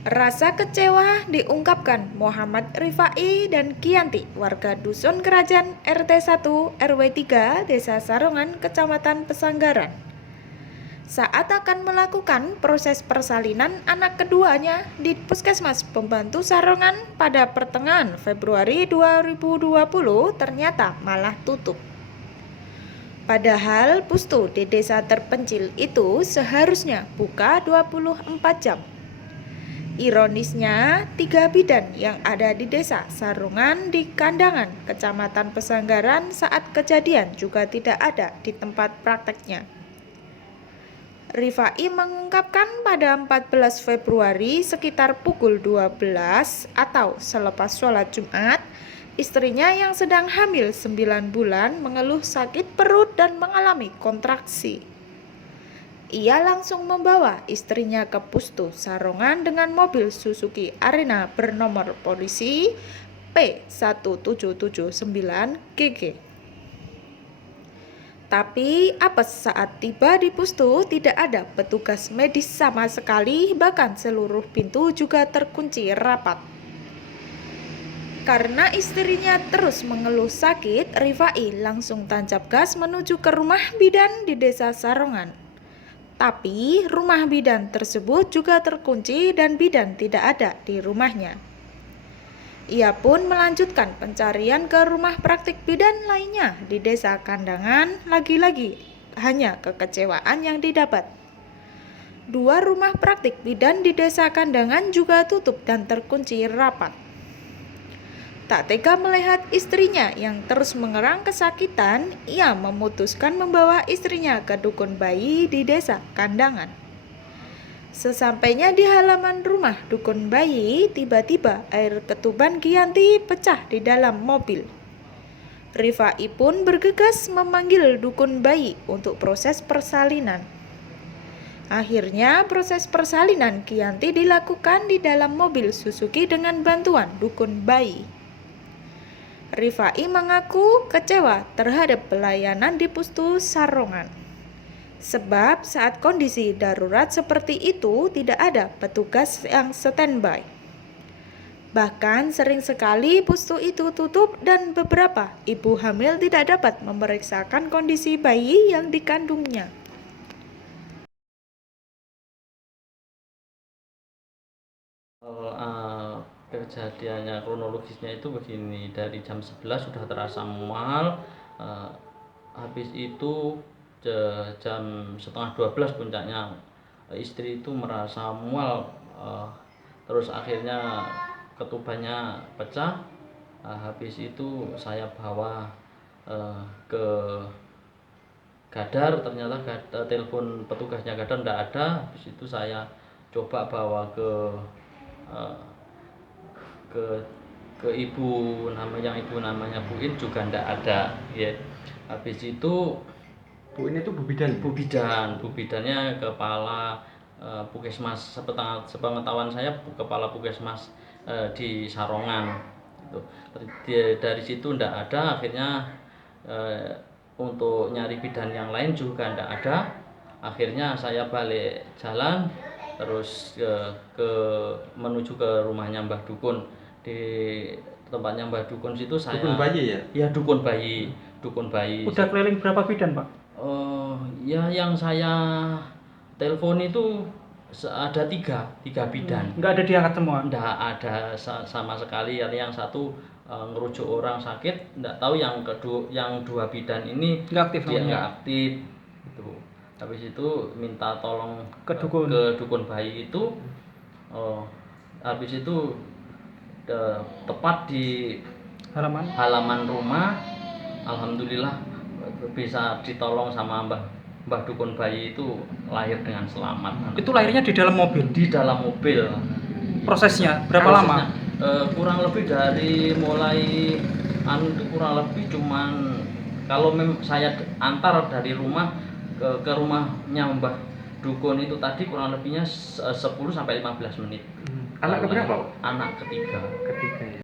Rasa kecewa diungkapkan Muhammad Rifai dan Kianti, warga Dusun Kerajaan RT 1 RW 3 Desa Sarongan, Kecamatan Pesanggaran, saat akan melakukan proses persalinan anak keduanya di Puskesmas Pembantu Sarongan pada pertengahan Februari 2020 ternyata malah tutup. Padahal pustu di desa terpencil itu seharusnya buka 24 jam. Ironisnya, 3 bidan yang ada di desa Sarungan di Kandangan, Kecamatan Pesanggaran saat kejadian juga tidak ada di tempat prakteknya. Rifai mengungkapkan pada 14 Februari sekitar pukul 12 atau selepas sholat Jumat, istrinya yang sedang hamil 9 bulan mengeluh sakit perut dan mengalami kontraksi. Ia langsung membawa istrinya ke Pustu Sarongan dengan mobil Suzuki Arena bernomor polisi P1779GG. Tapi apes saat tiba di Pustu tidak ada petugas medis sama sekali, bahkan seluruh pintu juga terkunci rapat. Karena istrinya terus mengeluh sakit, Rifai langsung tancap gas menuju ke rumah bidan di desa Sarongan. Tapi rumah bidan tersebut juga terkunci dan bidan tidak ada di rumahnya. Ia pun melanjutkan pencarian ke rumah praktik bidan lainnya di desa Kandangan. Lagi-lagi hanya kekecewaan yang didapat. 2 rumah praktik bidan di desa Kandangan juga tutup dan terkunci rapat. Tak tega melihat istrinya yang terus mengerang kesakitan, ia memutuskan membawa istrinya ke dukun bayi di desa Kandangan. Sesampainya di halaman rumah dukun bayi, tiba-tiba air ketuban Kianti pecah di dalam mobil. Rifai pun bergegas memanggil dukun bayi untuk proses persalinan. Akhirnya proses persalinan Kianti dilakukan di dalam mobil Suzuki dengan bantuan dukun bayi. Rifai mengaku kecewa terhadap pelayanan di Pustu Sarongan. Sebab saat kondisi darurat seperti itu tidak ada petugas yang standby. Bahkan sering sekali pustu itu tutup dan beberapa ibu hamil tidak dapat memeriksakan kondisi bayi yang dikandungnya. Kejadiannya kronologisnya itu begini, dari jam 11 sudah terasa mual, habis itu jam setengah 12 puncaknya istri itu merasa mual, terus akhirnya ketubannya pecah. Habis itu saya bawa ke Gadar, ternyata telepon petugasnya Gadar tidak ada. Habis itu saya coba bawa ke ibu namanya Bu In juga ndak ada ya. Habis itu Bu In itu Bu Bidan. Bu Bidannya kepala Puskesmas, sepengetahuan saya kepala Puskesmas di Sarongan itu. Dari situ ndak ada, akhirnya untuk nyari bidan yang lain juga ndak ada. Akhirnya saya balik jalan terus menuju ke rumahnya Mbah Dukun. Di tempatnya Mbah Dukun situ saya Dukun bayi ya? Ya, dukun bayi. Udah keliling berapa bidan, Pak? Ya yang saya telepon itu ada tiga bidan. Nggak ada diangkat semua? Nggak ada sama sekali. Yang satu ngerujuk orang sakit, nggak tahu yang 2 bidan ini Nggak aktif dia namanya? nggak aktif gitu. Habis itu minta tolong Ke dukun? ke dukun bayi itu. Habis itu tepat di halaman rumah, alhamdulillah bisa ditolong sama Mbah Dukun bayi itu lahir dengan selamat. Itu lahirnya di dalam mobil? Di dalam mobil. Prosesnya berapa lama? Kurang lebih dari mulai itu kurang lebih cuman kalau saya antar dari rumah ke rumahnya Mbah Dukun itu tadi kurang lebihnya 10 sampai 15 menit. Anak keberapa? Anak ketiga. Ketiga ya.